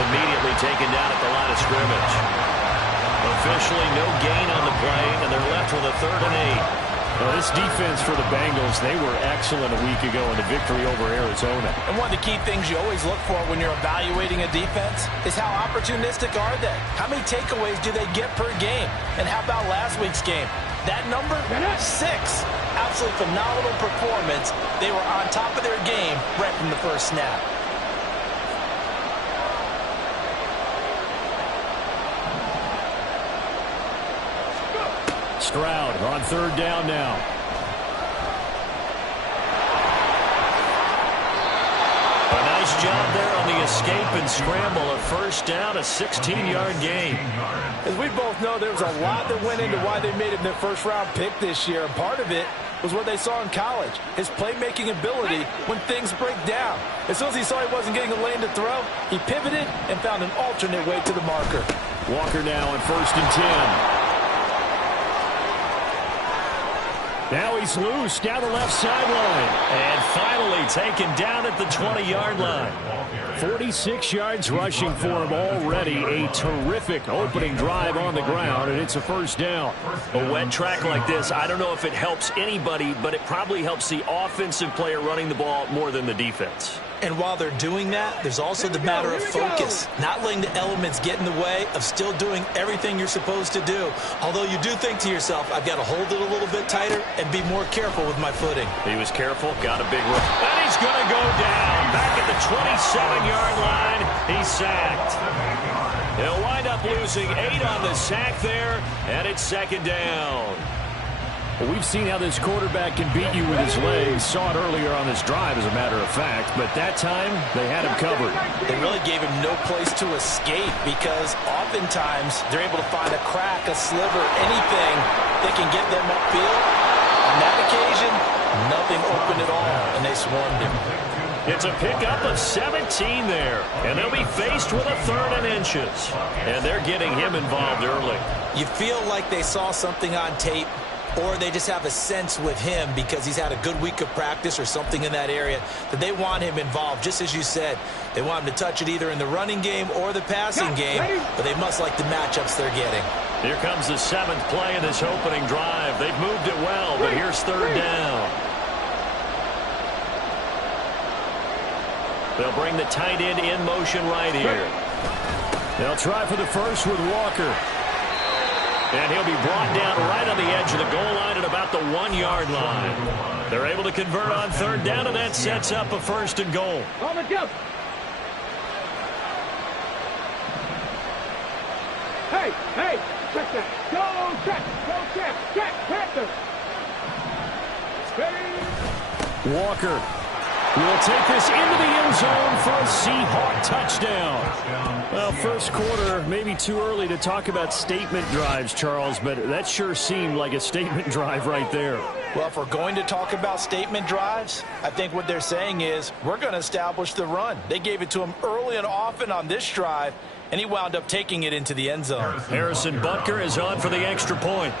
immediately taken down at the line of scrimmage. Officially no gain on the play, and they're left with a 3rd and 8. Well, this defense for the Bengals, they were excellent a week ago in the victory over Arizona. And one of the key things you always look for when you're evaluating a defense is how opportunistic are they? How many takeaways do they get per game? And how about last week's game? That number? 6. Absolutely phenomenal performance. They were on top of their game right from the first snap. Stroud on 3rd down now. A nice job there on the escape and scramble. A 1st down, a 16-yard gain. As we both know, there was a lot that went into why they made him their first-round pick this year. And part of it was what they saw in college, his playmaking ability when things break down. As soon as he saw he wasn't getting a lane to throw, he pivoted and found an alternate way to the marker. Walker now on 1st and 10. Now he's loose down the left sideline. And finally taken down at the 20-yard line. 46 yards rushing for him already. A terrific opening drive on the ground, and it's a 1st down. A wet track like this, I don't know if it helps anybody, but it probably helps the offensive player running the ball more than the defense. And while they're doing that, there's also the matter of focus. Not letting the elements get in the way of still doing everything you're supposed to do. Although you do think to yourself, I've got to hold it a little bit tighter and be more careful with my footing. He was careful, got a big run. And he's going to go down. Back at the 27-yard line, he's sacked. He'll wind up losing 8 on the sack there, and it's 2nd down. Well, we've seen how this quarterback can beat you with his legs. Saw it earlier on this drive, as a matter of fact. But that time, they had him covered. They really gave him no place to escape because oftentimes they're able to find a crack, a sliver, anything that can get them upfield. On that occasion, nothing open at all, and they swarmed him. It's a pickup of 17 there, and they'll be faced with a 3rd and inches. And they're getting him involved early. You feel like they saw something on tape, or they just have a sense with him because he's had a good week of practice or something in that area that they want him involved. Just as you said, they want him to touch it either in the running game or the passing game, but they must like the matchups they're getting. Here comes the 7th play of this opening drive. They've moved it well, but here's 3rd down. They'll bring the tight end in motion right here. They'll try for the first with Walker. And he'll be brought down right on the edge of the goal line at about the 1-yard line. They're able to convert on 3rd down, and that sets up a 1st and goal. Hey, check that. Go check, Panther. Walker will take this into the end zone for a Seahawk touchdown. Well, first quarter, maybe too early to talk about statement drives, Charles, but that sure seemed like a statement drive right there. Well, if we're going to talk about statement drives, I think what they're saying is we're going to establish the run. They gave it to him early and often on this drive, and he wound up taking it into the end zone. Harrison Butker is on for the extra point.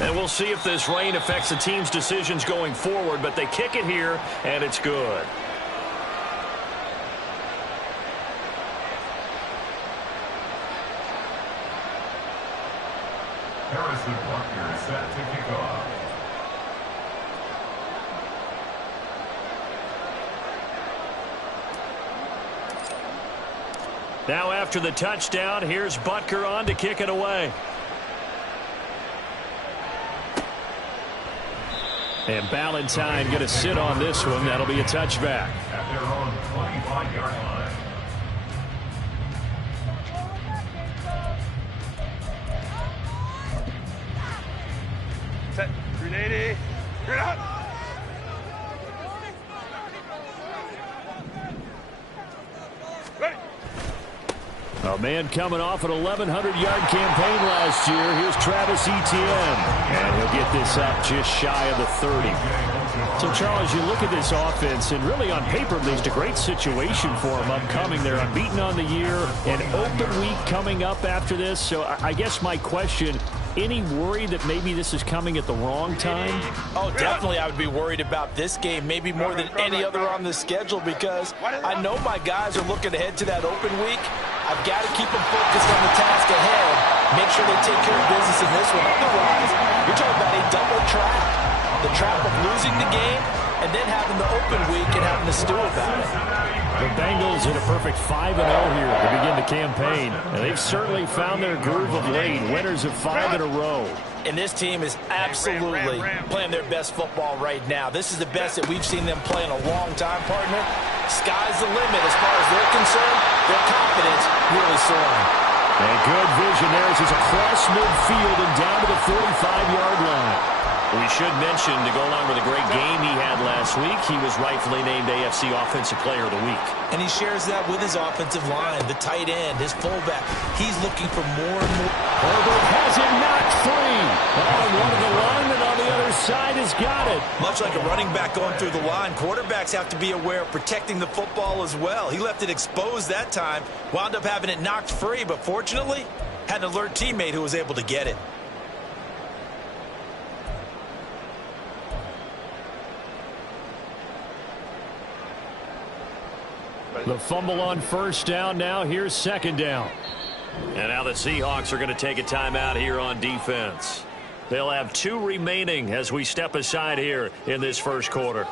And we'll see if this rain affects the team's decisions going forward, but they kick it here, and it's good. Harrison Butker is set to kick off. Now after the touchdown, here's Butker on to kick it away. And Ballantyne going to sit on this one. That'll be a touchback. At their own 25-yard line. Set. 380. Straight out. Ready. A man coming off an 1,100-yard campaign last year. Here's Travis Etienne. And he'll get this up just shy of the 30. So, Charles, you look at this offense, and really on paper, at least, a great situation for them upcoming. They're unbeaten on the year, an open week coming up after this. So I guess my question, any worry that maybe this is coming at the wrong time? Oh, definitely I would be worried about this game, maybe more than any other on the schedule, because I know my guys are looking ahead to that open week. I've got to keep them focused on the task ahead, make sure they take care of business in this one. Otherwise, you're talking about a double trap. The trap of losing the game and then having the open week and having to stew about it. The Bengals in a perfect 5-0 here to begin the campaign. And they've certainly found their groove of late. Winners of 5 in a row. And this team is absolutely playing their best football right now. This is the best that we've seen them play in a long time, partner. Sky's the limit as far as they're concerned. Their confidence really soaring. And good vision there as he's across midfield and down to the 45-yard line. We should mention, to go along with a great game he had last week, he was rightfully named AFC Offensive Player of the Week. And he shares that with his offensive line, the tight end, his fullback. He's looking for more and more. Herbert has it knocked free. Oh, and one of the linemen on the other side has got it. Much like a running back going through the line, quarterbacks have to be aware of protecting the football as well. He left it exposed that time, wound up having it knocked free, but fortunately, had an alert teammate who was able to get it. The fumble on first down. Now here's second down. And now the Seahawks are going to take a timeout here on defense. They'll have 2 remaining as we step aside here in this first quarter.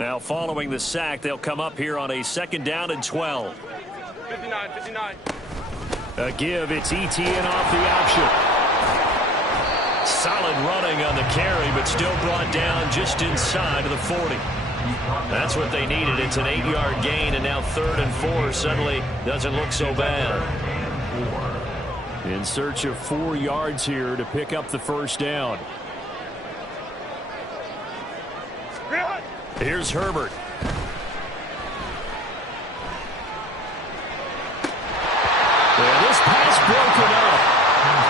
Now following the sack, they'll come up here on a second down and 12. 59. A give, it's ETN off the option. Solid running on the carry, but still brought down just inside of the 40. That's what they needed. It's an 8-yard gain, and now 3rd and 4 suddenly doesn't look so bad. In search of 4 yards here to pick up the first down. Here's Herbert. And this pass broken up.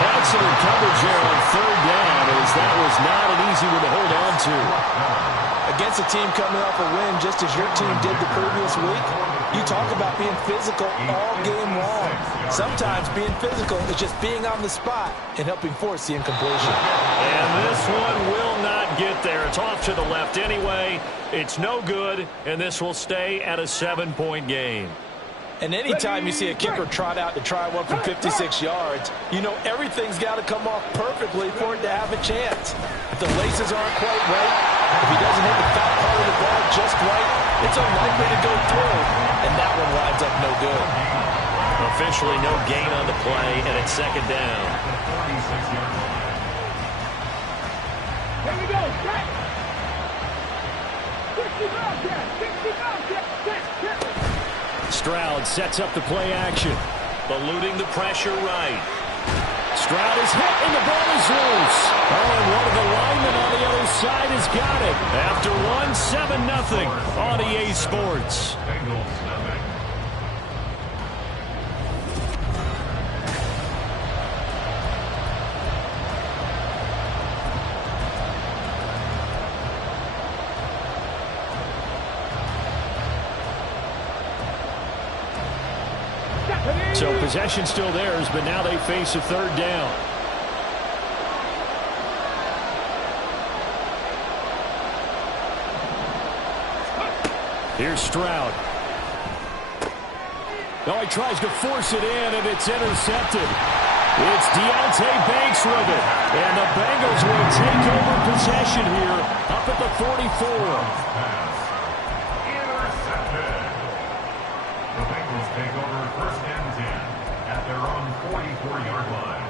Excellent coverage here on 3rd down, as that was not an easy one to hold on to. Against a team coming off a win, just as your team did the previous week, you talk about being physical all game long. Sometimes being physical is just being on the spot and helping force the incompletion. And this one will not get there. It's off to the left anyway. It's no good, and this will stay at a 7-point game. And anytime you see a kicker trot out to try one from 56 yards, you know everything's got to come off perfectly for it to have a chance. If the laces aren't quite right, if he doesn't hit the fat part of the ball just right, it's unlikely to go through, and that one winds up no good. Officially no gain on the play, and it's second down. Here we go. Check. 60 Stroud sets up the play action. Eluding the pressure right. Stroud is hit, and the ball is loose. Oh, and one of the linemen on the other side has got it. After 7-0 on EA Sports. Bengals nothing. So possession still theirs, but now they face a 3rd down. Here's Stroud. Oh, he tries to force it in, and it's intercepted. It's Deontay Banks with it. And the Bengals will take over possession here up at the 44. The Bengals take over 1st and 10 at their own 44-yard line.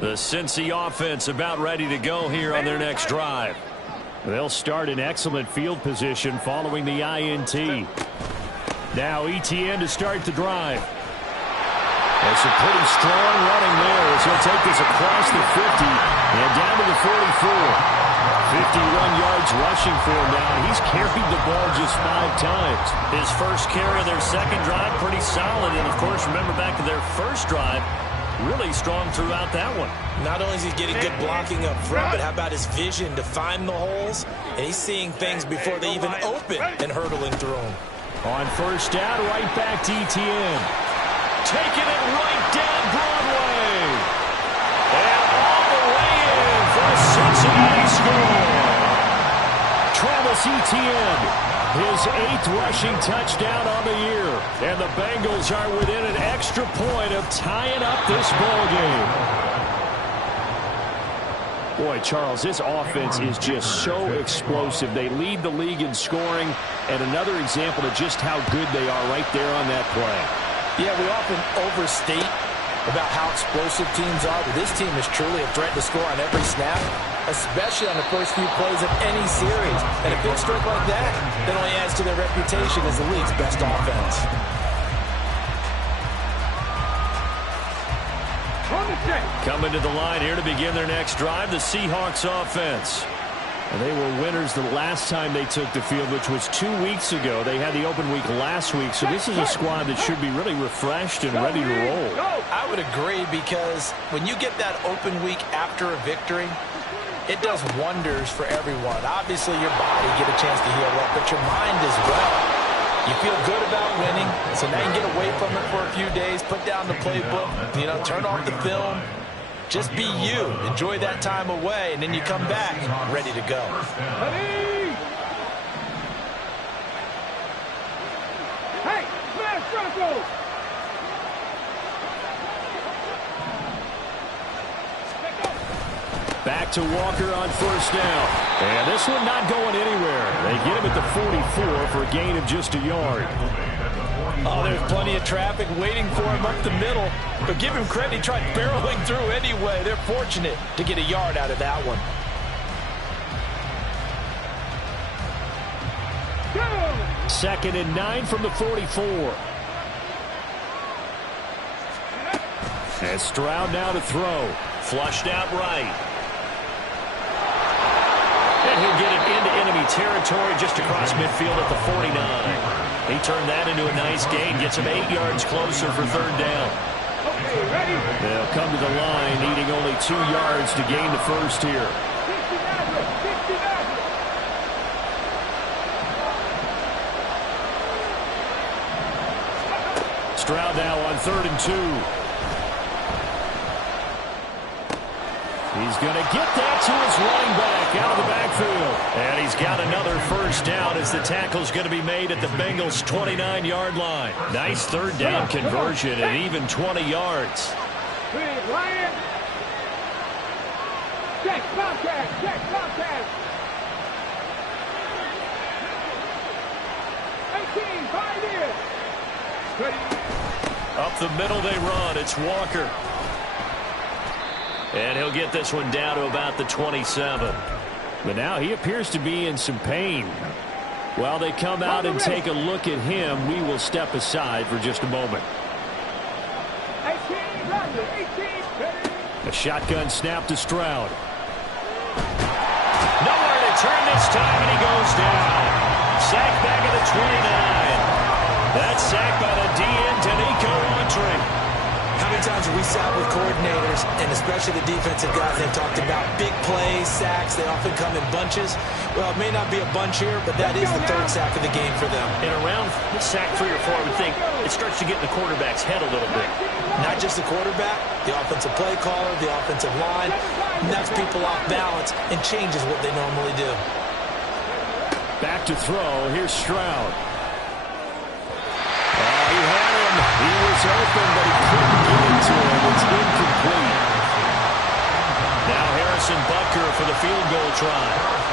The Cincy offense about ready to go here on their next drive. They'll start in excellent field position following the INT. Now ETN to start the drive. That's a pretty strong running there as he'll take this across the 50 and down to the 44. 51 yards rushing for him now. He's carried the ball just 5 times. His first carry of their second drive, pretty solid. And, of course, remember back to their first drive, really strong throughout that one. Not only is he getting good blocking up front, but how about his vision to find the holes? And he's seeing things before they even open and hurtling through them. On first down, right back to ETN. Taking it right down Broadway. And all the way in for a Cincinnati score. Travis Etienne, his 8th rushing touchdown on the year. And the Bengals are within an extra point of tying up this ball game. Boy, Charles, this offense is just so explosive. They lead the league in scoring, and another example of just how good they are right there on that play. Yeah, we often overstate about how explosive teams are, but this team is truly a threat to score on every snap, especially on the first few plays of any series. And a big stroke like that only adds to their reputation as the league's best offense. Coming to the line here to begin their next drive, the Seahawks offense. And they were winners the last time they took the field, which was 2 weeks ago. They had the open week last week, so this is a squad that should be really refreshed and ready to roll. I would agree, because when you get that open week after a victory, it does wonders for everyone. Obviously, your body get a chance to heal up, but your mind as well. You feel good about winning, so now you get away from it for a few days, put down the playbook, turn off the film. Just be you. Enjoy that time away, and then you come back ready to go. Hey, smash Broncos! Back to Walker on first down. And this one not going anywhere. They get him at the 44 for a gain of just a yard. Oh, there's plenty of traffic waiting for him up the middle. But give him credit, he tried barreling through anyway. They're fortunate to get a yard out of that one. Second and 9 from the 44. And Stroud now to throw. Flushed out right. And he'll get it into enemy territory just across midfield at the 49. He turned that into a nice gain, gets him 8 yards closer for third down. They'll come to the line, needing only 2 yards to gain the first here. Stroud now on 3rd and 2. He's going to get that to his running back out of the backfield. And he's got another first down as the tackle's going to be made at the Bengals' 29-yard line. Nice third down conversion and even 20 yards. Ryan. Check, Bobcat, check, Bobcat. 18, 5 in. Up the middle they run. It's Walker. And he'll get this one down to about the 27. But now he appears to be in some pain. While they come out and take a look at him, we will step aside for just a moment. 18, A shotgun snap to Stroud. Nowhere to turn this time, and he goes down. Sacked back at the 29. That's sacked by the DN, Danico Autry. How many times have we sat with coordinators, and especially the defensive guys, they've talked about big plays, sacks. They often come in bunches. Well, it may not be a bunch here, but that is the 3rd sack of the game for them. In around sack 3 or 4, I would think it starts to get in the quarterback's head a little bit. Not just the quarterback, the offensive play caller, the offensive line, knocks people off balance and changes what they normally do. Back to throw. Here's Stroud. He had him. He was open, but he couldn't get it to him. It's incomplete. Now Harrison Butker for the field goal try.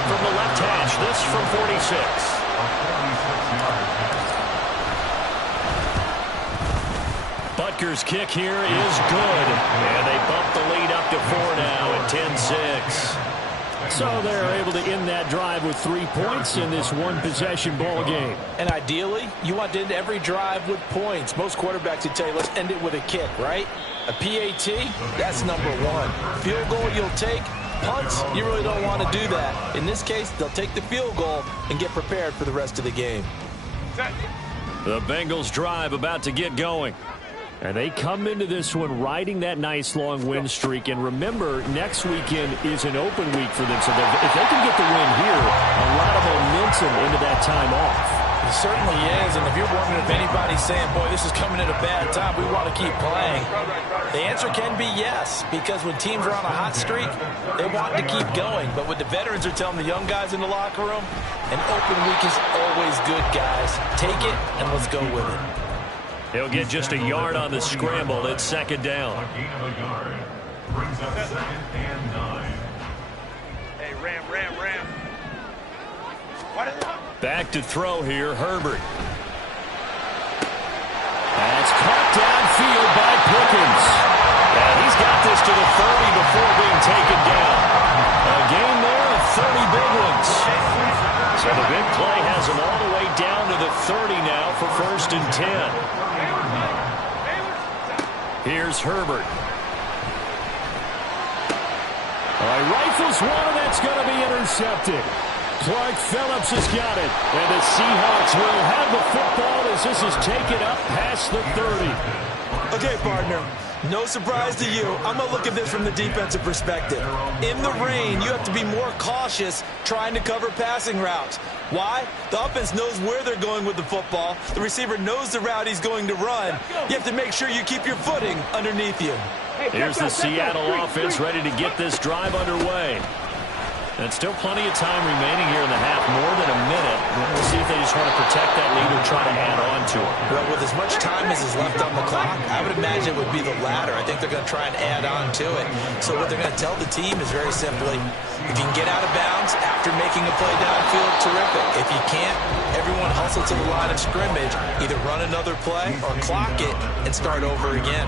From the left hash, this from 46. Butker's kick here is good. And they bump the lead up to 4 now at 10-6. So they're able to end that drive with 3 points in this one-possession ball game. And ideally, you want to end every drive with points. Most quarterbacks would tell you, let's end it with a kick, right? A PAT, that's number one. Field goal you'll take. Punts, you really don't want to do that. In this case, they'll take the field goal and get prepared for the rest of the game. The Bengals drive about to get going. And they come into this one riding that nice long win streak. And remember, next weekend is an open week for them. So if they can get the win here, a lot of momentum into that time off. It certainly is. And if you're wondering if anybody's saying, boy, this is coming at a bad time, we want to keep playing, the answer can be yes. Because when teams are on a hot streak, they want to keep going. But what the veterans are telling the young guys in the locker room, an open week is always good, guys. Take it and let's go with it. He'll get just a yard on the scramble. It's second down. A gain of a yard. Brings up 2nd and 9. Hey, Ram. Back to throw here, Herbert. That's caught downfield by Pickens. And he's got this to the 30 before being taken down. A gain there of 30 big ones. So the big play has him all the way down to the 30 now for 1st and 10. Here's Herbert. Rifles one, and that's going to be intercepted. Clark Phillips has got it. And the Seahawks will have the football as this is taken up past the 30. Okay, partner. No surprise to you. I'm going to look at this from the defensive perspective. In the rain, you have to be more cautious trying to cover passing routes. Why? The offense knows where they're going with the football. The receiver knows the route he's going to run. You have to make sure you keep your footing underneath you. Here's the Seattle offense ready to get this drive underway. And still plenty of time remaining here in the half, more than a minute. We'll see if they just want to protect that lead or try to add on to it. Well, with as much time as is left on the clock, I would imagine it would be the latter. I think they're going to try and add on to it. So what they're going to tell the team is very simply, if you can get out of bounds after making a play downfield, terrific. If you can't, everyone hustle to the line of scrimmage, either run another play or clock it and start over again.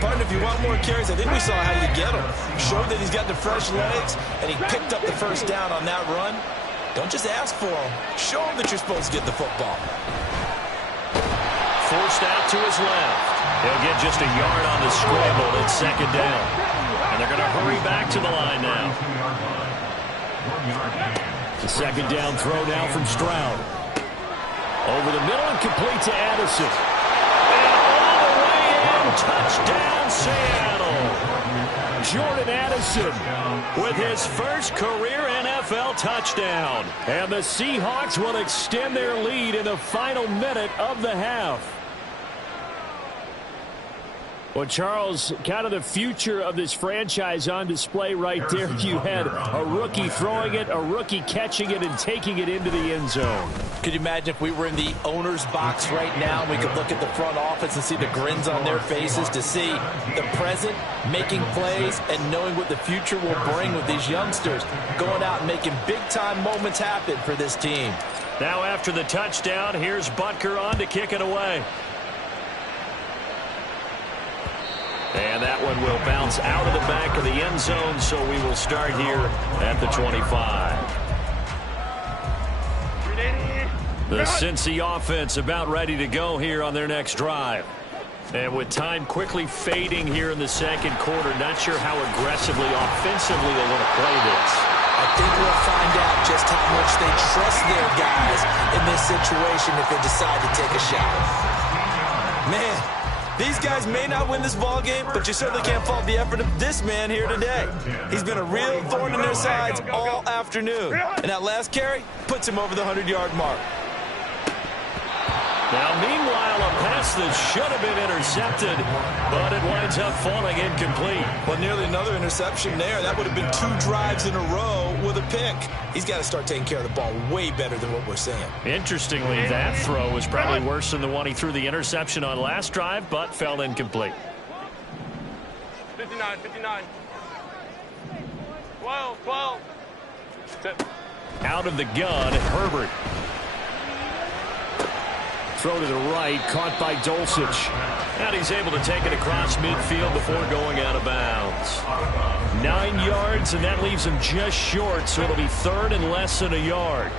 Partner, if you want more carries, I think we saw how you get him. Showed that he's got the fresh legs, and he picked up the first down on that run. Don't just ask for him. Show him that you're supposed to get the football. Forced out to his left. He'll get just a yard on the scramble. It's second down. And they're going to hurry back to the line now. The second down throw now from Stroud. Over the middle and complete to Addison. Touchdown, Seattle. Jordan Addison with his first career NFL touchdown. And the Seahawks will extend their lead in the final minute of the half. Well, Charles, kind of the future of this franchise on display right there. You had a rookie throwing it, a rookie catching it, and taking it into the end zone. Could you imagine if we were in the owner's box right now and we could look at the front office and see the grins on their faces to see the present making plays and knowing what the future will bring with these youngsters going out and making big-time moments happen for this team. Now after the touchdown, here's Butker on to kick it away. And that one will bounce out of the back of the end zone, so we will start here at the 25. The Cincy offense about ready to go here on their next drive. And with time quickly fading here in the second quarter, not sure how aggressively, offensively they want to play this. I think we'll find out just how much they trust their guys in this situation if they decide to take a shot. Man, these guys may not win this ball game, but you certainly can't fault the effort of this man here today. He's been a real thorn in their sides all afternoon. And that last carry puts him over the 100-yard mark. Now, meanwhile, a pass that should have been intercepted, but it winds up falling incomplete. Well, nearly another interception there. That would have been 2 drives in a row with a pick. He's got to start taking care of the ball way better than what we're seeing. Interestingly, that throw was probably worse than the one he threw the interception on last drive, but fell incomplete. 59, 59. 12, 12. Out of the gun, Herbert. Throw to the right, caught by Dulcich. And he's able to take it across midfield before going out of bounds. 9 yards, and that leaves him just short, so it'll be third and less than a yard.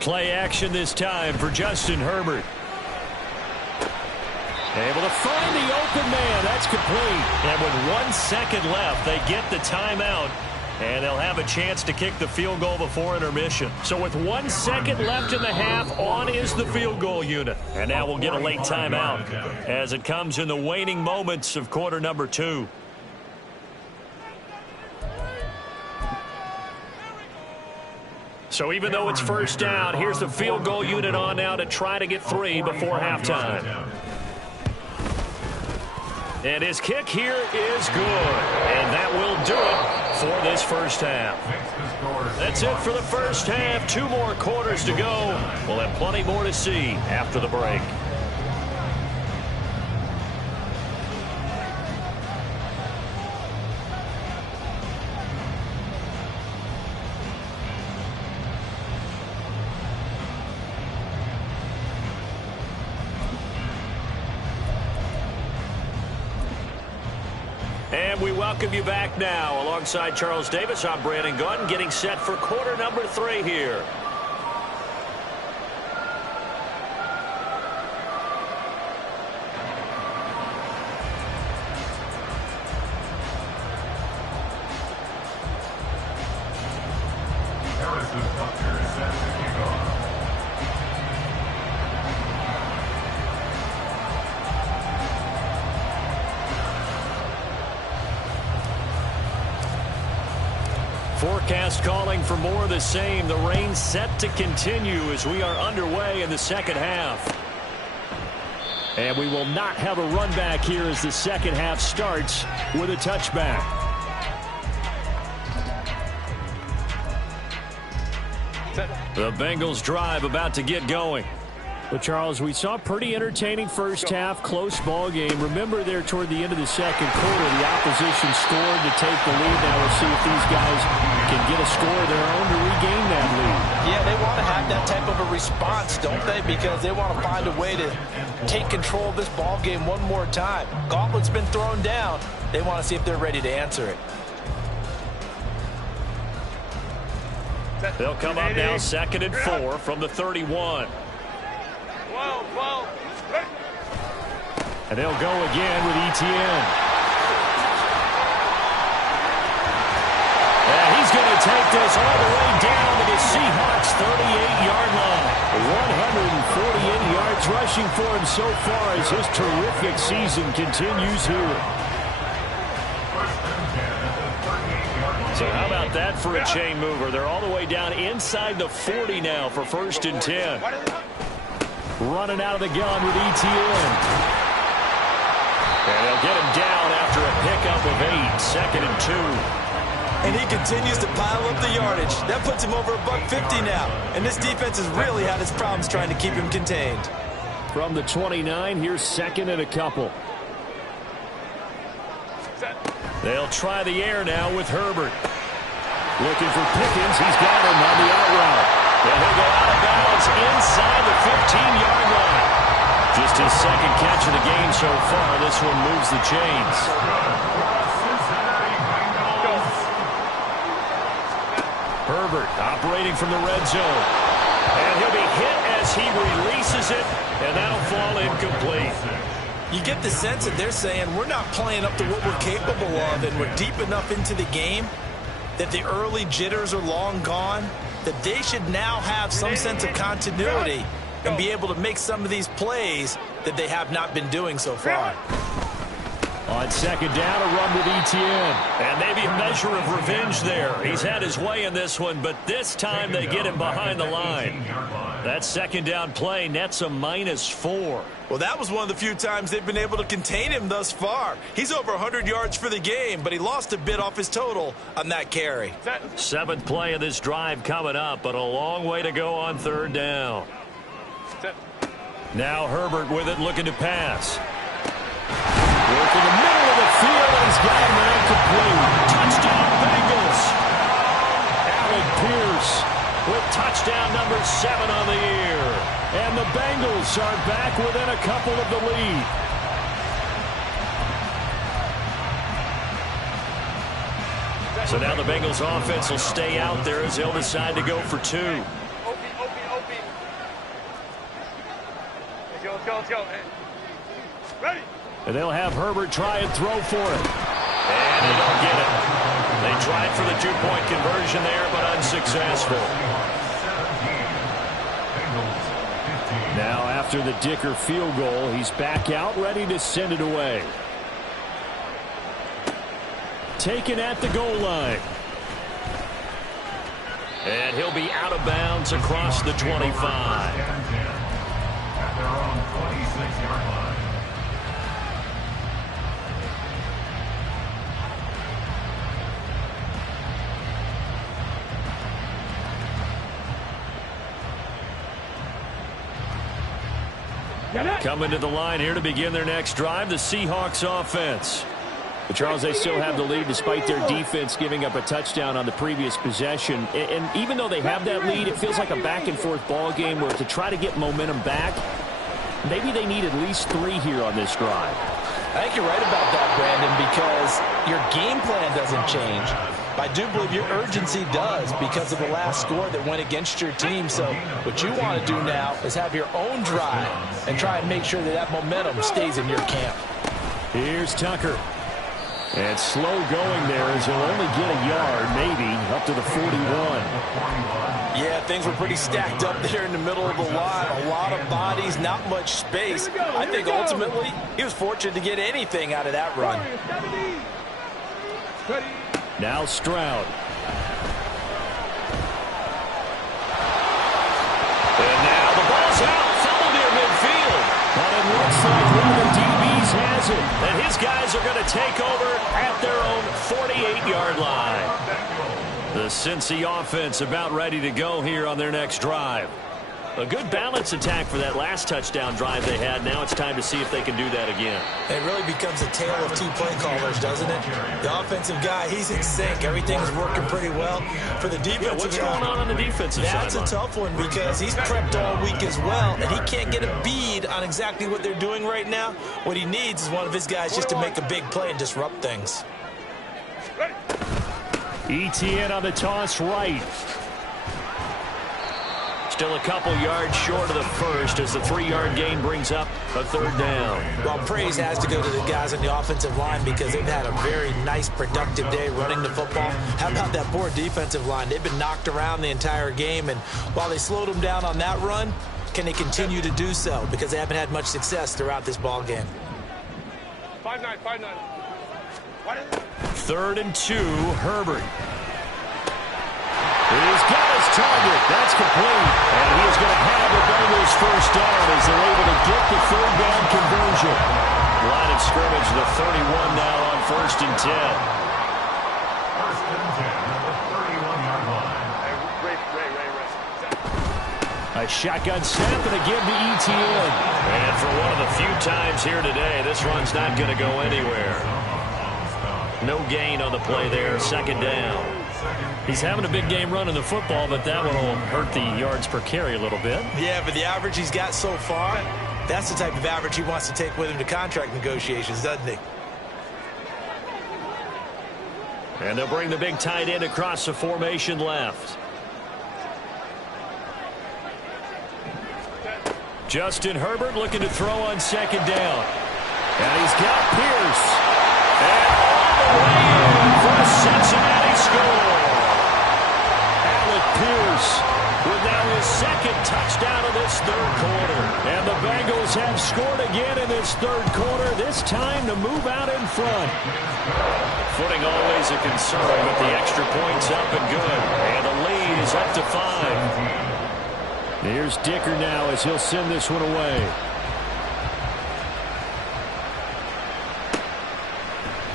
Play action this time for Justin Herbert. Able to find the open man. That's complete. And with 1 second left, they get the timeout. And they'll have a chance to kick the field goal before intermission. So with 1 second left in the half, on is the field goal unit. And now we'll get a late timeout as it comes in the waning moments of quarter number 2. So even though it's first down, here's the field goal unit on now to try to get 3 before halftime. And his kick here is good. And that will do it for this first half. That's it for the first half. 2 more quarters to go. We'll have plenty more to see after the break. And we welcome you back now. Alongside Charles Davis, I'm Brandon Gunn, getting set for quarter number 3 here. Forecast calling for more of the same. The rain set to continue as we are underway in the second half. And we will not have a run back here as the second half starts with a touchback. The Bengals drive about to get going. Well, Charles, we saw a pretty entertaining first half, close ball game. Remember there toward the end of the second quarter, the opposition scored to take the lead. Now we'll see if these guys can get a score of their own to regain that lead. Yeah, they want to have that type of a response, don't they? Because they want to find a way to take control of this ball game one more time. Gauntlet's been thrown down. They want to see if they're ready to answer it. They'll come up now 2nd and 4 from the 31. And they'll go again with Etienne. And he's going to take this all the way down to the Seahawks 38-yard line. 148 yards rushing for him so far as his terrific season continues here. So how about that for a chain mover? They're all the way down inside the 40 now for 1st and 10. Running out of the gun with Etienne. And they'll get him down after a pickup of 8, 2nd and 2. And he continues to pile up the yardage. That puts him over $150 now. And this defense has really had its problems trying to keep him contained. From the 29, here's 2nd and a couple. They'll try the air now with Herbert. Looking for Pickens. He's got him on the out route. And he'll go out of bounds inside the 15-yard line. Just his 2nd catch of the game so far. This one moves the chains. Herbert operating from the red zone. And he'll be hit as he releases it, and that'll fall incomplete. You get the sense that they're saying we're not playing up to what we're capable of, and we're deep enough into the game that the early jitters are long gone, that they should now have some sense of continuity and be able to make some of these plays that they have not been doing so far. On 2nd down, a run with Etienne. And maybe a measure of revenge there. He's had his way in this one, but this time they get him behind the line. That 2nd down play nets a -4. Well, that was one of the few times they've been able to contain him thus far. He's over 100 yards for the game, but he lost a bit off his total on that carry. 7th play of this drive coming up, but a long way to go on 3rd down. Now Herbert with it, looking to pass. Work in the middle of the field, and he's got him incomplete. Touchdown, Bengals. Alec Pierce with touchdown number 7 on the year. And the Bengals are back within a couple of the lead. So now the Bengals offense will stay out there as they'll decide to go for 2. Let's go. Ready? And they'll have Herbert try and throw for it. And they don't get it. They tried for the 2-point conversion there, but unsuccessful. Now after the Dicker field goal, he's back out ready to send it away. Taken at the goal line. And he'll be out of bounds across the 25. At their own 26-yard line. Coming to the line here to begin their next drive, the Seahawks offense. But Charles, they still have the lead despite their defense giving up a touchdown on the previous possession. And even though they have that lead, it feels like a back-and-forth ball game where to try to get momentum back, maybe they need at least 3 here on this drive. I think you're right about that, Brandon, because your game plan doesn't change. I do believe your urgency does because of the last score that went against your team. So what you want to do now is have your own drive and try and make sure that that momentum stays in your camp. Here's Tucker. And slow going there as he'll only get a yard, maybe, up to the 41. Yeah, things were pretty stacked up there in the middle of the line. A lot of bodies, not much space. I think ultimately he was fortunate to get anything out of that run. Now Stroud. And now the ball's out. Fumble near midfield. But it looks like one of the DBs has it. And his guys are going to take over at their own 48-yard line. The Cincy offense about ready to go here on their next drive. A good balance attack for that last touchdown drive they had. Now it's time to see if they can do that again. It really becomes a tale of 2 play callers, doesn't it? The offensive guy, he's in sync. Everything's working pretty well. For the defensive what's guy, going on the defensive side? That's a tough one because he's prepped all week as well, and he can't get a bead on exactly what they're doing right now. What he needs is one of his guys just to make a big play and disrupt things. ETN on the toss right. Still a couple yards short of the first as the 3-yard gain brings up a 3rd down. Well, praise has to go to the guys on the offensive line because they've had a very nice, productive day running the football. How about that poor defensive line? They've been knocked around the entire game, and while they slowed them down on that run, can they continue to do so? Because they haven't had much success throughout this ball game. 5-9. 3rd and 2, Herbert. He's got his target. That's complete. And he is going to have the Bengals first down as they're able to get the 3rd down conversion. Line of scrimmage, the 31 now on 1st and 10. 1st and 10 at the 31-yard line. A shotgun snap and a give to ETN. And for one of the few times here today, this run's not going to go anywhere. No gain on the play there, 2nd down. He's having a big game running the football, but that one will hurt the yards per carry a little bit. Yeah, but the average he's got so far, that's the type of average he wants to take with him to contract negotiations, doesn't he? And they'll bring the big tight end across the formation left. Justin Herbert looking to throw on 2nd down. And he's got Pierce. And all the way in for a Cincinnati score. Pierce with now his 2nd touchdown of this 3rd quarter. And the Bengals have scored again in this 3rd quarter, this time to move out in front. Footing always a concern, but the extra point's up and good. And the lead is up to 5. Here's Dicker now as he'll send this one away.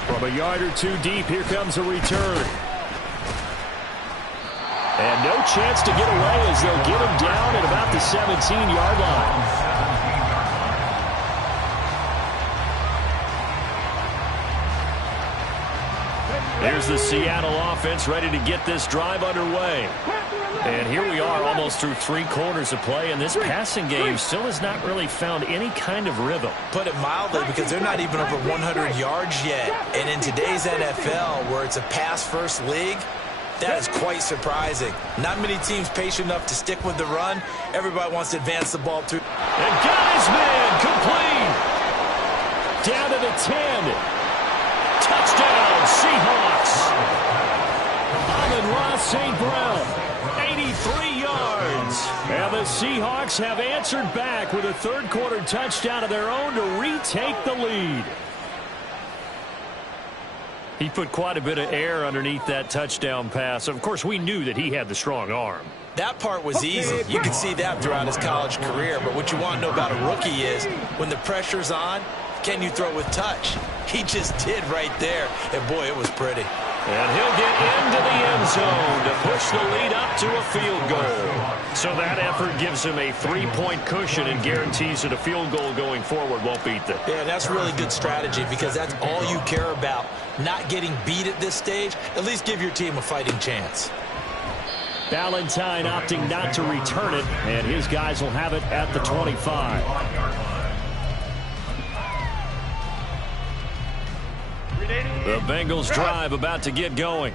From a yard or 2 deep, here comes a return. And no chance to get away as they'll get him down at about the 17-yard line. Here's the Seattle offense ready to get this drive underway. And here we are almost through 3 quarters of play, and this passing game still has not really found any kind of rhythm. Put it mildly, because they're not even over 100 yards yet. And in today's NFL, where it's a pass-first league, that is quite surprising. Not many teams patient enough to stick with the run. Everybody wants to advance the ball too. And got his man complete. Down to the 10. Touchdown, Seahawks. Amon-Ra St. Brown, 83 yards. And the Seahawks have answered back with a third-quarter touchdown of their own to retake the lead. He put quite a bit of air underneath that touchdown pass. Of course, we knew that he had the strong arm. That part was easy. You could see that throughout his college career. But what you want to know about a rookie is when the pressure's on, can you throw with touch? He just did right there. And, boy, it was pretty. And he'll get into the end zone to push the lead up to a field goal. So that effort gives him a 3-point cushion and guarantees that a field goal going forward won't beat them. Yeah, that's really good strategy because that's all you care about. Not getting beat at this stage. At least give your team a fighting chance. Valentine opting not to return it, and his guys will have it at the 25. The Bengals drive about to get going.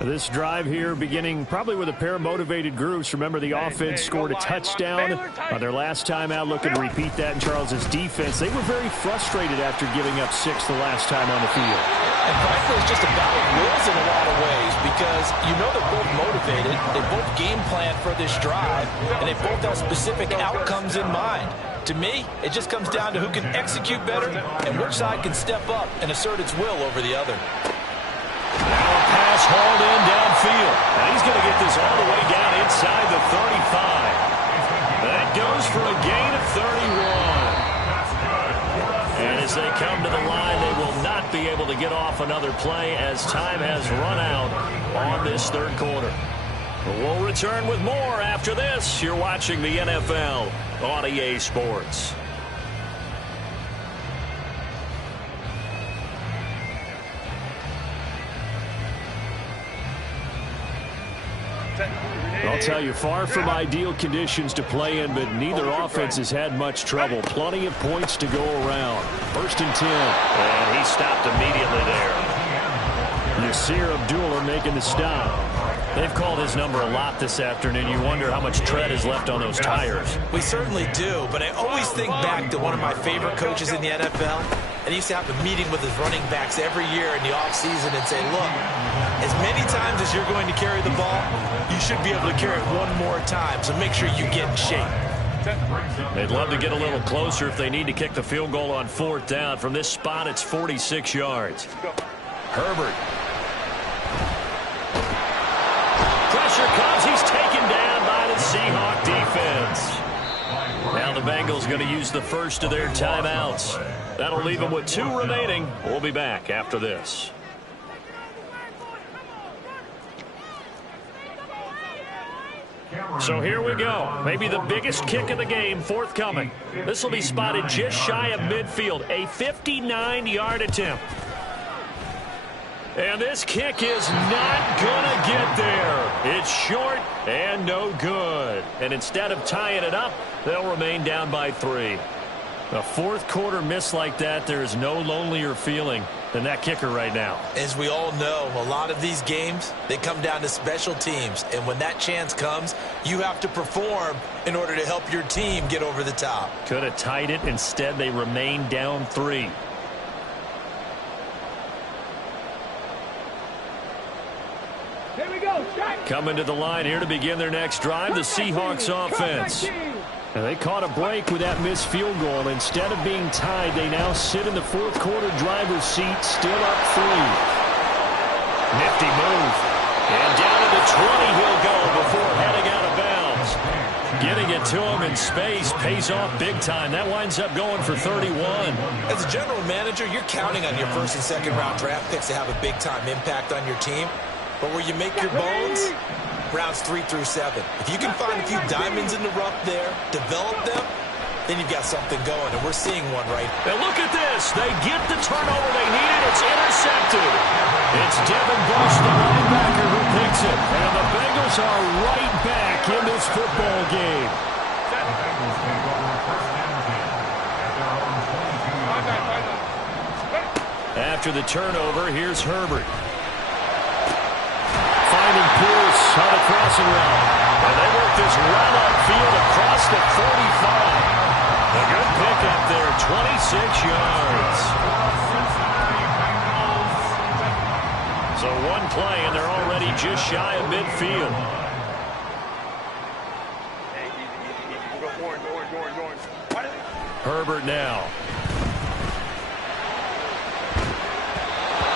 This drive here beginning probably with a pair of motivated groups. Remember, the offense scored a touchdown on their last time out. Looking to repeat that in Charles's defense. They were very frustrated after giving up 6 the last time on the field. And frankly, it's just a battle of wills in a lot of ways because you know they're both motivated. They both game plan for this drive, and they both have specific outcomes in mind. To me, it just comes down to who can execute better and which side can step up and assert its will over the other. Now a pass hauled in downfield. And he's going to get this all the way down inside the 35. That goes for a gain of 31. And as they come to the line, they will not be able to get off another play as time has run out on this third quarter. We'll return with more after this. You're watching the NFL on EA Sports. I'll tell you, far from ideal conditions to play in, but neither offense has had much trouble. Plenty of points to go around. 1st and 10. And he stopped immediately there. Yasir Abdullah making the stop. They've called his number a lot this afternoon. You wonder how much tread is left on those tires. We certainly do, but I always think back to one of my favorite coaches in the NFL, and he used to have a meeting with his running backs every year in the offseason and say, look, as many times as you're going to carry the ball, you should be able to carry it one more time, so make sure you get in shape. They'd love to get a little closer if they need to kick the field goal on 4th down. From this spot, it's 46 yards. Herbert. Pressure comes. He's taken down by the Seahawk defense. Now the Bengals going to use the first of their timeouts. That'll leave them with 2 remaining. We'll be back after this. So here we go. Maybe the biggest kick of the game forthcoming. This will be spotted just shy of midfield. A 59-yard attempt. And this kick is not going to get there. It's short and no good. And instead of tying it up, they'll remain down by 3. A fourth-quarter miss like that, there is no lonelier feeling than that kicker right now. As we all know, a lot of these games, they come down to special teams. And when that chance comes, you have to perform in order to help your team get over the top. Could have tied it. Instead, they remain down 3. Here we go. Coming to the line here to begin their next drive, the Seahawks offense. And they caught a break with that missed field goal. Instead of being tied, they now sit in the fourth-quarter driver's seat, still up 3. Nifty move. And down to the 20 he'll go before heading out of bounds. Getting it to him in space pays off big time. That winds up going for 31. As a general manager, you're counting on your first and second round draft picks to have a big-time impact on your team. But where you make your bones, rounds 3 through 7. If you can find a few diamonds in the rough there, develop them, then you've got something going, and we're seeing one right. And look at this. They get the turnover they needed. It's intercepted. It's Devin Bush, the linebacker, who picks it. And the Bengals are right back in this football game. After the turnover, here's Herbert. Finding Pierce on a crossing route. And they work this run upfield across the 45. A good pick up there, 26 yards. So one play, and they're already just shy of midfield. Herbert now.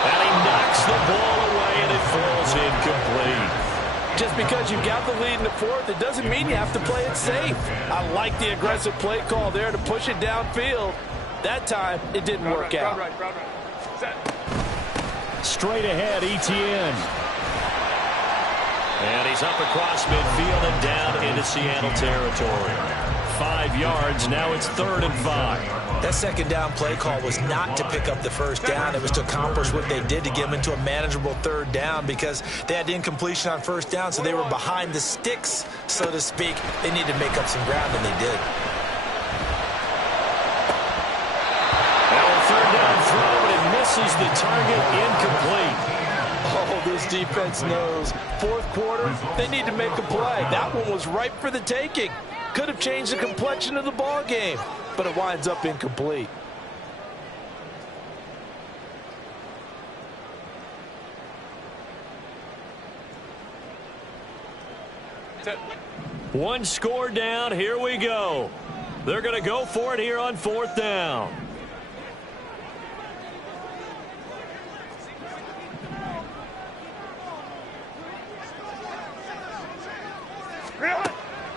And he knocks the ball away, and it falls incomplete. Just because you've got the lead in the fourth, it doesn't mean you have to play it safe. I like the aggressive play call there to push it downfield. That time, it didn't work out. Straight ahead, Etienne. And he's up across midfield and down into Seattle territory. 5 yards, now it's 3rd and 5. That second down play call was not to pick up the first down. It was to accomplish what they did to get them into a manageable 3rd down because they had incompletion on first down, so they were behind the sticks, so to speak. They needed to make up some ground, and they did. Now a 3rd down throw, and it misses the target, incomplete. Oh, this defense knows. 4th quarter, they need to make a play. That one was ripe for the taking. Could have changed the complexion of the ball game, but it winds up incomplete. One score down, here we go. They're going to go for it here on 4th down.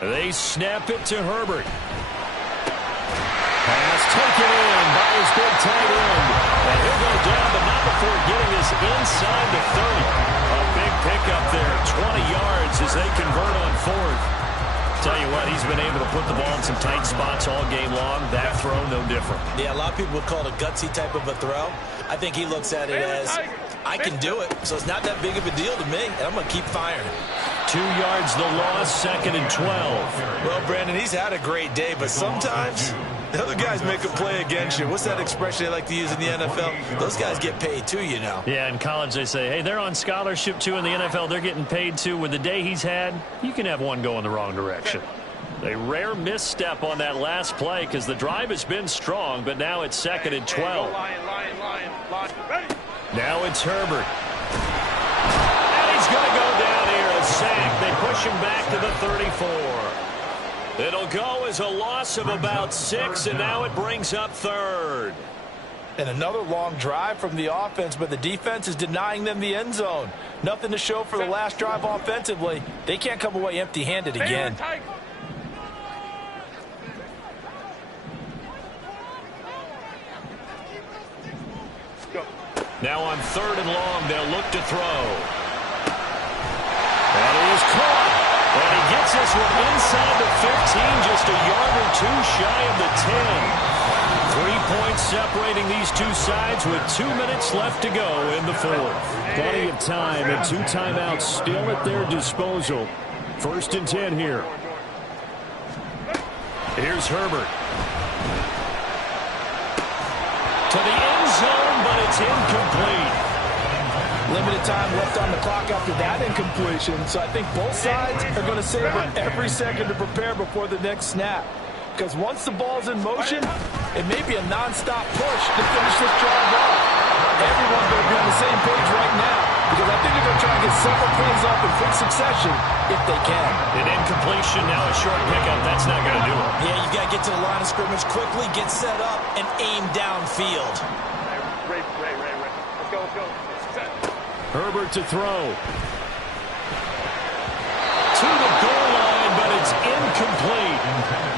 They snap it to Herbert. Pass taken in by his big tight end. And he'll go down, but not before getting this inside the 30. A big pickup there, 20 yards as they convert on 4th. Tell you what, he's been able to put the ball in some tight spots all game long. That throw, no different. Yeah, a lot of people would call it a gutsy type of a throw. I think he looks at it as, I can do it, so it's not that big of a deal to me, and I'm going to keep firing. 2 yards the loss, 2nd and 12. Well, Brandon, he's had a great day, but sometimes the other guys make a play against you. What's that expression they like to use in the NFL? Those guys get paid too, you know. Yeah, in college they say, hey, they're on scholarship too. In the NFL, they're getting paid too. With the day he's had, you can have one go in the wrong direction. A rare misstep on that last play because the drive has been strong, but now it's 2nd and 12. Now it's Herbert. And he's going to go down here, a sack. They push him back to the 34. It'll go as a loss of about 6, and now it brings up 3rd. And another long drive from the offense, but the defense is denying them the end zone. Nothing to show for the last drive offensively. They can't come away empty-handed again. Now on 3rd and long, they'll look to throw. And he is caught. And he gets this one inside the 15, just a yard or 2 shy of the 10. 3 points separating these two sides with 2 minutes left to go in the 4th. Plenty of time and 2 timeouts still at their disposal. 1st and 10 here. Here's Herbert. To the end zone, but it's incomplete. Limited time left on the clock after that incompletion, so I think both sides are going to savor every second to prepare before the next snap. Because once the ball's in motion, it may be a non-stop push to finish this drive off. Everyone's going to be on the same page right now, because I think they're going to try and get several plays off in quick succession if they can. An incompletion, now a short pickup. That's not going to do it. Yeah, you've got to get to the line of scrimmage quickly, get set up, and aim downfield. Ray. Let's go. Set. Herbert to throw. To the goal line, but it's incomplete.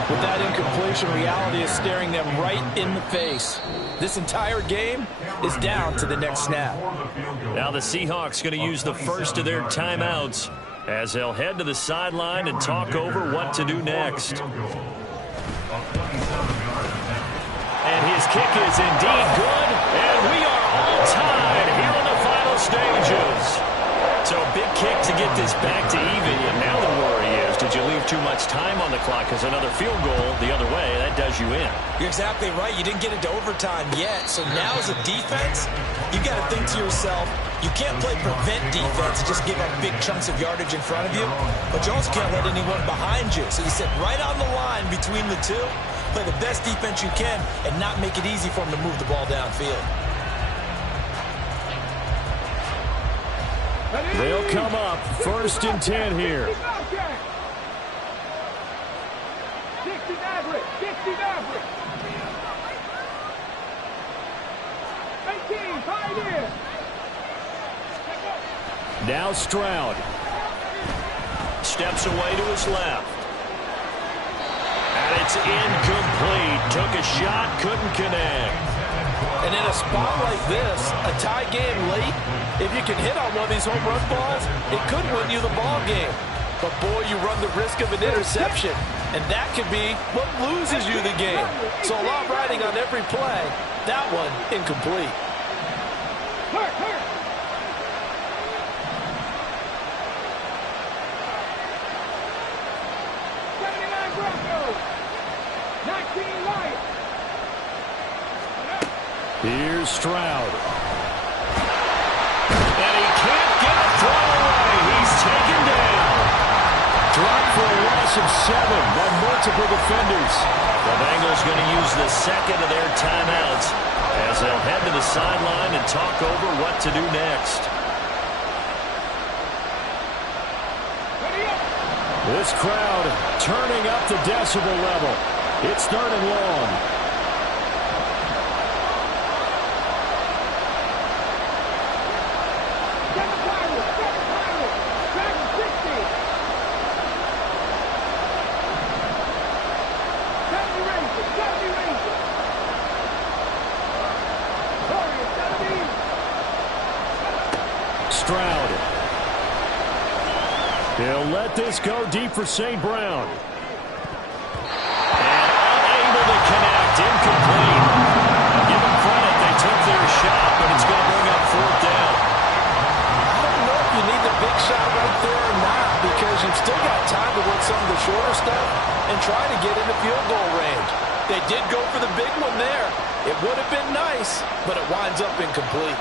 With that incompletion, reality is staring them right in the face. This entire game is down to the next snap. Now the Seahawks going to use the first of their timeouts as they'll head to the sideline and talk over what to do next. His kick is indeed good, and we are all tied here in the final stages. So a big kick to get this back to even, and now the worry is, did you leave too much time on the clock? Because another field goal the other way, that does you in. You're exactly right. You didn't get into overtime yet. So now as a defense, you got to think to yourself, you can't play prevent defense and just give up big chunks of yardage in front of you, but you also can't let anyone behind you. So you sit right on the line between the two, play the best defense you can, and not make it easy for them to move the ball downfield. They'll come up 1st and 10 here. 60 average. 18, pioneer. Now Stroud. Steps away to his left. And it's incomplete. Took a shot, couldn't connect. And in a spot like this, a tie game late, if you can hit on one of these home run balls, it could win you the ball game. But, boy, you run the risk of an interception, and that could be what loses you the game. So a lot riding on every play. That one, incomplete. Hurt. 79 Broncos. 19 Lions. Here's Stroud. And he can't get a throw away. He's taken down. Dropped for a loss of 7 by multiple defenders. The Bengals going to use the second of their timeouts as they'll head to the sideline and talk over what to do next. This crowd turning up the decibel level. It's 3rd and long. Stroud. He'll let this go deep for St. Brown. And unable to connect. Incomplete. Give them credit. They took their shot, but it's going to bring up 4th down. I don't know if you need the big shot right there or not, because you've still got time to work some of the shorter stuff and try to get into field goal range. They did go for the big one there. It would have been nice, but it winds up incomplete.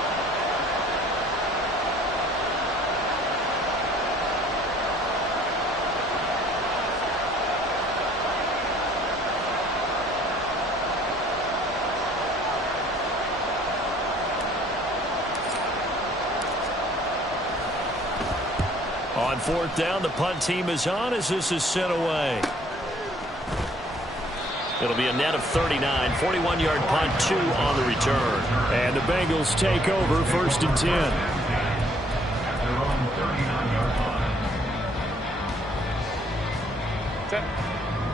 On 4th down, the punt team is on as this is sent away. It'll be a net of 39. 41-yard punt, 2 on the return. And the Bengals take over 1st and 10.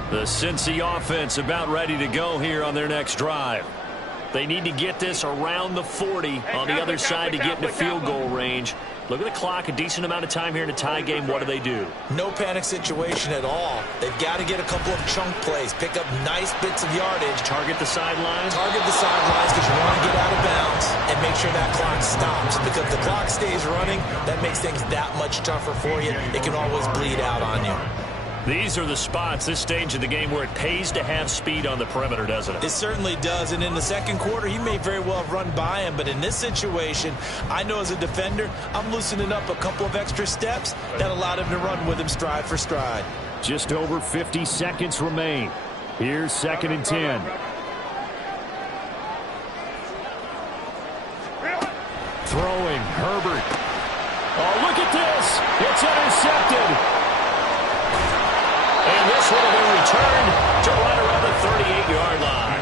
The Cincy offense about ready to go here on their next drive. They need to get this around the 40 on the other side to get into field goal range. Look at the clock, a decent amount of time here in a tie game. What do? No panic situation at all. They've got to get a couple of chunk plays, pick up nice bits of yardage. Target the sidelines? Target the sidelines because you want to get out of bounds and make sure that clock stops. Because if the clock stays running, that makes things that much tougher for you. It can always bleed out on you. These are the spots, this stage of the game, where it pays to have speed on the perimeter, doesn't it? It certainly does, and in the second quarter, he may very well have run by him, but in this situation, I know as a defender, I'm loosening up a couple of extra steps that allowed him to run with him stride for stride. Just over 50 seconds remain. Here's 2nd and 10. Throwing, Herbert. Oh, look at this! It's intercepted! And this one will be returned to right around the 38-yard line.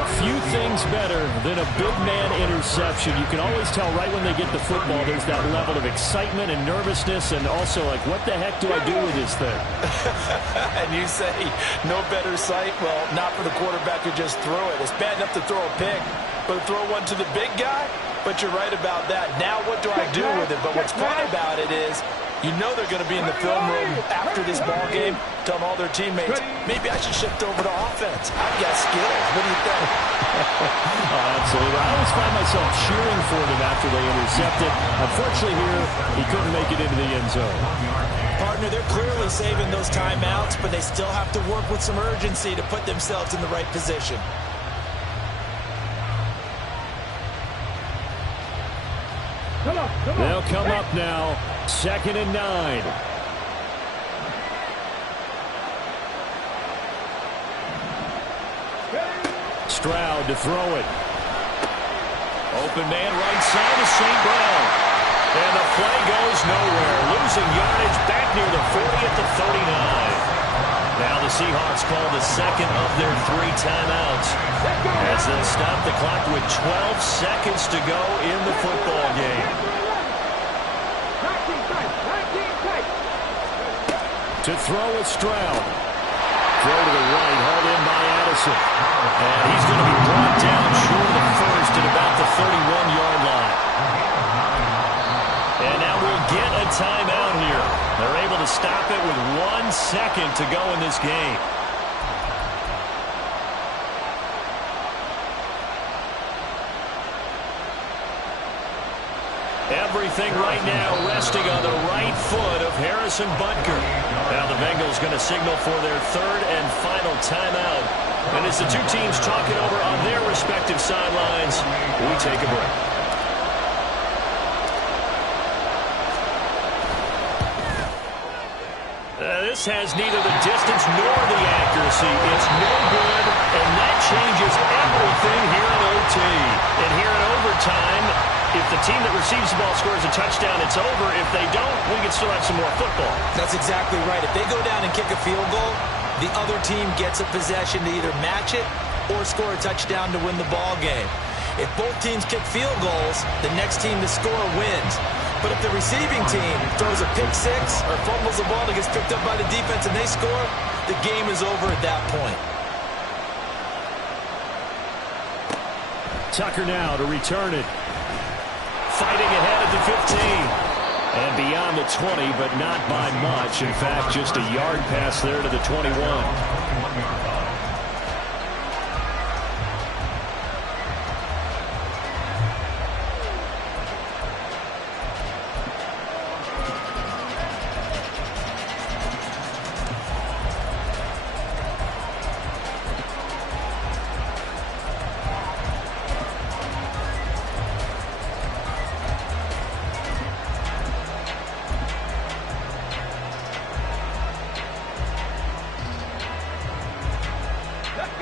A few things better than a big man interception. You can always tell right when they get the football, there's that level of excitement and nervousness, and also like, what the heck do I do with this thing? And you say, no better sight? Well, not for the quarterback who just threw it. It's bad enough to throw a pick, but to throw one to the big guy? But you're right about that. Now what do I do with it? But what's fun about it is, you know they're going to be in the film room after this ball game, telling all their teammates, maybe I should shift over to offense. I've got skills. What do you think? Oh, absolutely. I always find myself cheering for them after they intercept it. Unfortunately here, he couldn't make it into the end zone. Partner, they're clearly saving those timeouts, but they still have to work with some urgency to put themselves in the right position. They'll come up now, 2nd and 9. Stroud to throw it. Open man right side of St. Brown. And the play goes nowhere. Losing yardage back near the 40 at the 39. Now the Seahawks call the second of their 3 timeouts as they'll stop the clock with 12 seconds to go in the football game. To throw with Stroud. Throw to the right, hauled in by Addison. And he's going to be brought down short of the first at about the 31-yard line. And now we'll get a timeout here. They're able to stop it with 1 second to go in this game. Everything right now resting on the right foot of Harrison Butker. Now the Bengals going to signal for their 3rd and final timeout. And as the two teams talk it over on their respective sidelines, we take a break. This has neither the distance nor the accuracy. It's no good, and that changes everything here in OT. And here in overtime, if the team that receives the ball scores a touchdown, it's over. If they don't, we can still have some more football. That's exactly right. If they go down and kick a field goal, the other team gets a possession to either match it or score a touchdown to win the ball game. If both teams kick field goals, the next team to score wins. But if the receiving team throws a pick six or fumbles the ball that gets picked up by the defense and they score, the game is over at that point. Tucker now to return it. Fighting ahead at the 15. And beyond the 20, but not by much. In fact, just a yard pass there to the 21.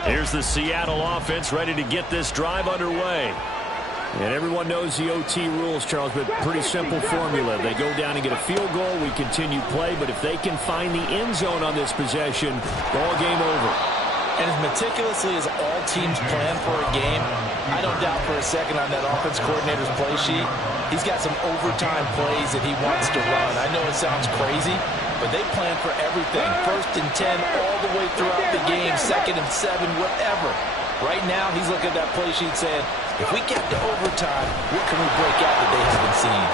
Here's the Seattle offense ready to get this drive underway. And everyone knows the OT rules, Charles, but pretty simple formula. They go down and get a field goal, we continue play, but if they can find the end zone on this possession, ball game over. And as meticulously as all teams plan for a game, I don't doubt for a second on that offense coordinator's play sheet, he's got some overtime plays that he wants to run. I know it sounds crazy, but they plan for everything. 1st and 10 all the way throughout the game, 2nd and 7, whatever. Right now, he's looking at that play sheet saying, if we get to overtime, what can we break out that they haven't seen?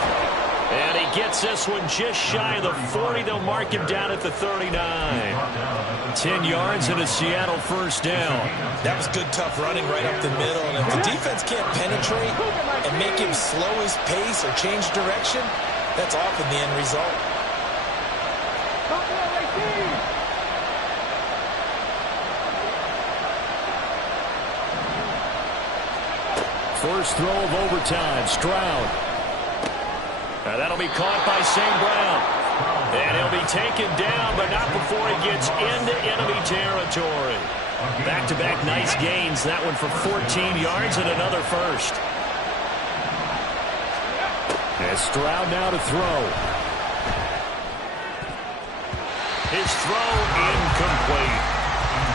And he gets this one just shy of the 40. They'll mark him down at the 39. 10 yards and a Seattle first down. That was good, tough running right up the middle. And if the defense can't penetrate and make him slow his pace or change direction, that's often the end result. First throw of overtime, Stroud. That'll be caught by St. Brown. And he'll be taken down, but not before he gets into enemy territory. Back-to-back nice gains. That one for 14 yards and another first. And Stroud now to throw. His throw incomplete.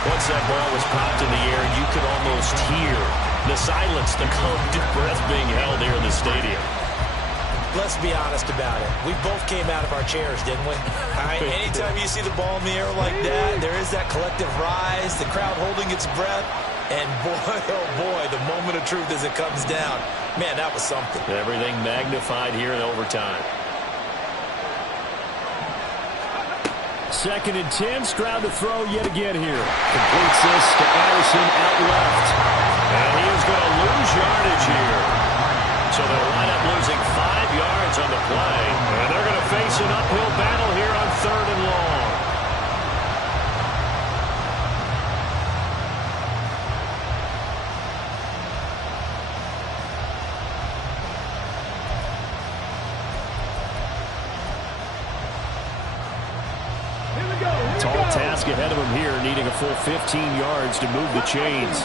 Once that ball was popped in the air, you could almost hear the silence, the collective breath being held here in the stadium. Let's be honest about it. We both came out of our chairs, didn't we? Anytime you see the ball in the air like that, there is that collective rise, the crowd holding its breath, and boy, oh boy, the moment of truth as it comes down. Man, that was something. Everything magnified here in overtime. 2nd and 10. Stroud to throw yet again here. Completes this to Addison out left. And he is going to lose yardage here. So they'll wind up losing 5 yards on the play. And they're going to face an uphill battle here on 3rd and long. Tall task ahead of him here, needing a full 15 yards to move the chains.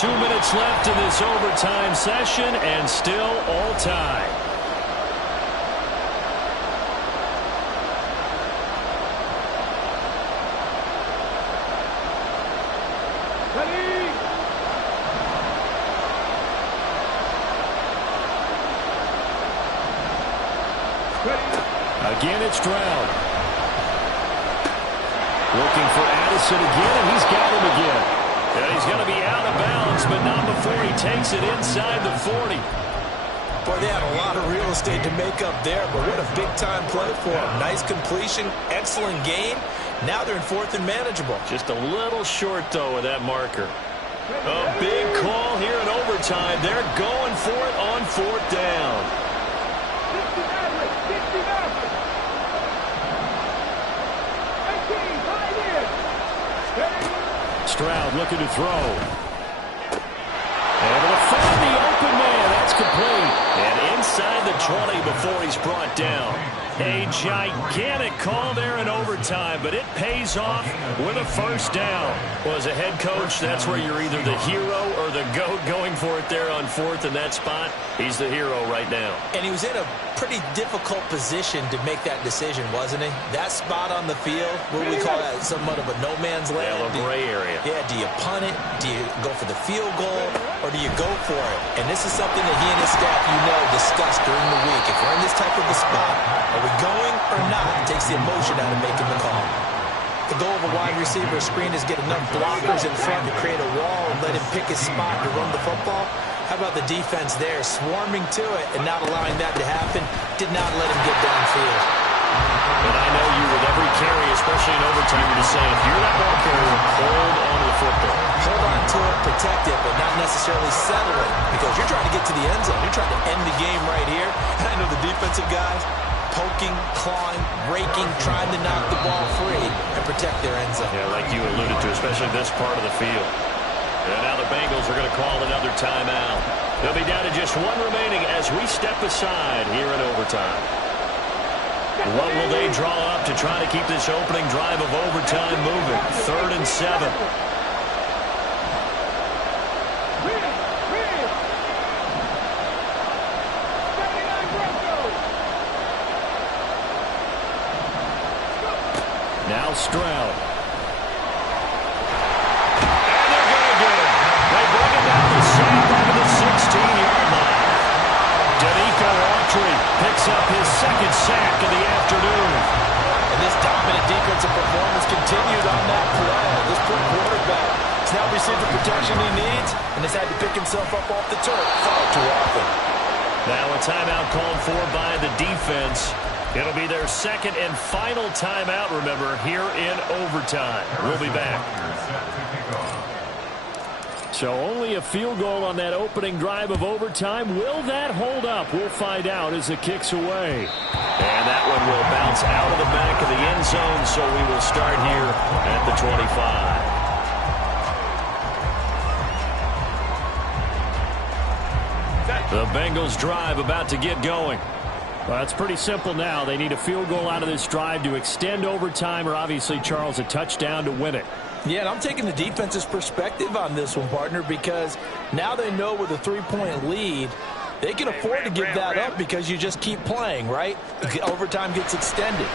2 minutes left in this overtime session, and still all tied. Again, it's Stroud. Looking for Addison again, and he's got him again. And he's going to be out of bounds, but not before he takes it inside the 40. Boy, they had a lot of real estate to make up there, but what a big-time play for him. Nice completion, excellent game. Now they're in 4th and manageable. Just a little short, though, with that marker. A big call here in overtime. They're going for it on 4th down. Stroud looking to throw. Able to find the open man. That's complete. And inside the 20 before he's brought down. A gigantic call there in overtime, but it pays off with a 1st down. Well, as a head coach, that's where you're either the hero or the GOAT going for it there on 4th in that spot. He's the hero right now. And he was in a pretty difficult position to make that decision, wasn't he? That spot on the field, what do we call that? Somewhat of a no man's land? Yeah, a gray area. Yeah, do you punt it? Do you go for the field goal? Or do you go for it? And this is something that he and his staff, discussed during the week. If we're in this type of a spot, are we going or not? It takes the emotion out of making the call. The goal of a wide receiver screen is get enough blockers in front to create a wall and let him pick his spot to run the football. How about the defense there, swarming to it and not allowing that to happen? Did not let him get downfield. And I know you with every carry, especially in overtime, you're just saying, if you're that ball carrier, hold on to the football. Hold on to it, protect it, but not necessarily settle it, because you're trying to get to the end zone. You're trying to end the game right here. And I know the defensive guys poking, clawing, raking, trying to knock the ball free and protect their end zone. Yeah, like you alluded to, especially this part of the field. And now the Bengals are going to call another timeout. They'll be down to just 1 remaining as we step aside here in overtime. What will they draw up to try to keep this opening drive of overtime moving? 3rd and 7. Now Stroud. And they're going to get him. They bring him down the sack back at the 16-yard line. Danico Autry picks up his 2nd sack of the afternoon. And this dominant defensive performance continued on that play. This poor quarterback has now received the protection he needs and has had to pick himself up off the turf far too often. Now a timeout called for by the defense. It'll be their 2nd and final timeout, remember, here in overtime. We'll be back. So only a field goal on that opening drive of overtime. Will that hold up? We'll find out as it kicks away. And that one will bounce out of the back of the end zone, so we will start here at the 25. The Bengals drive about to get going. Well, it's pretty simple now. They need a field goal out of this drive to extend overtime, or obviously, Charles, a touchdown to win it. Yeah, and I'm taking the defense's perspective on this one, partner, because now they know with a 3-point lead, they can afford to give that up because you just keep playing, right? Overtime gets extended.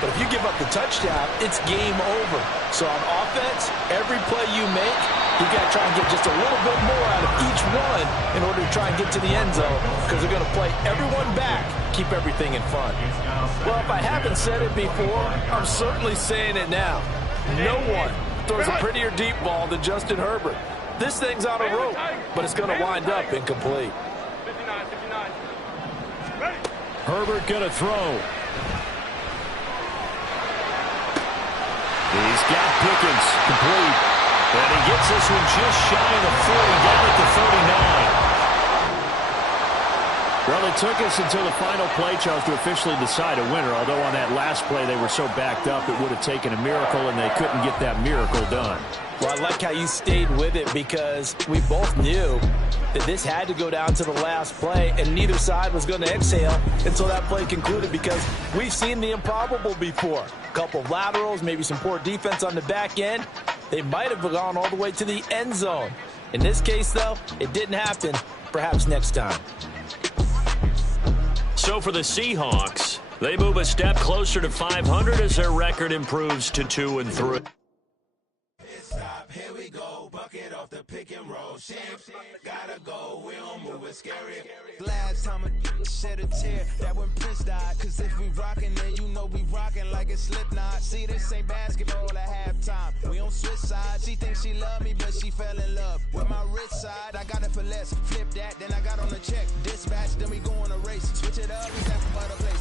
But if you give up the touchdown, it's game over. So on offense, every play you make, you got to try and get just a little bit more out of each one in order to try and get to the end zone, because they're going to play everyone back, keep everything in front. Well, if I haven't said it before, I'm certainly saying it now. No one throws a prettier deep ball than Justin Herbert. This thing's on a rope, but it's going to wind up incomplete. 59. Ready. Herbert going to throw. He's got Pickens complete. And he gets this one just shy of the 40, down at the 39. Well, it took us until the final play, Charles, to officially decide a winner. Although on that last play they were so backed up it would have taken a miracle, and they couldn't get that miracle done. Well, I like how you stayed with it because we both knew that this had to go down to the last play, and neither side was going to exhale until that play concluded because we've seen the improbable before. A couple of laterals, maybe some poor defense on the back end. They might have gone all the way to the end zone. In this case, though, it didn't happen. Perhaps next time. So for the Seahawks, they move a step closer to 500 as their record improves to 2-3. Here we go, bucket off the pick and roll. Shams, gotta go, we don't move it scary. Last time a shed a tear, that when Prince died. Cause if we rockin', then you know we rockin' like a Slipknot. See, this ain't basketball at halftime. We on switch sides. She thinks she love me, but she fell in love with my rich side. I got it for less, flip that, then I got on the check. Dispatch, then we go on a race. Switch it up, we got from other place.